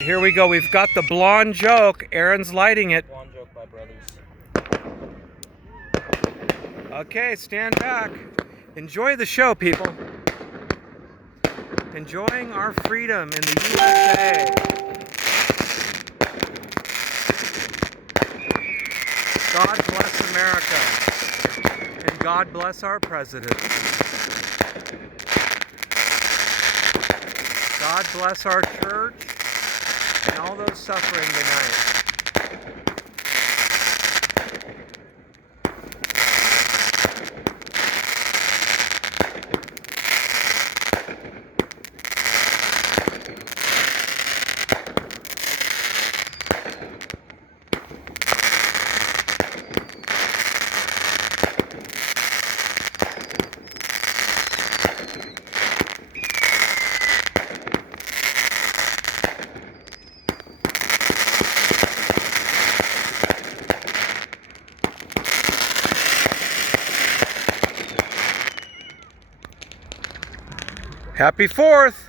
Here we go. We've got the blonde joke. Aaron's lighting it. Blonde joke by brothers. Okay, stand back. Enjoy the show, people. Enjoying our freedom in the USA. God bless America. And God bless our president. God bless our church and all those suffering tonight. Happy 4th!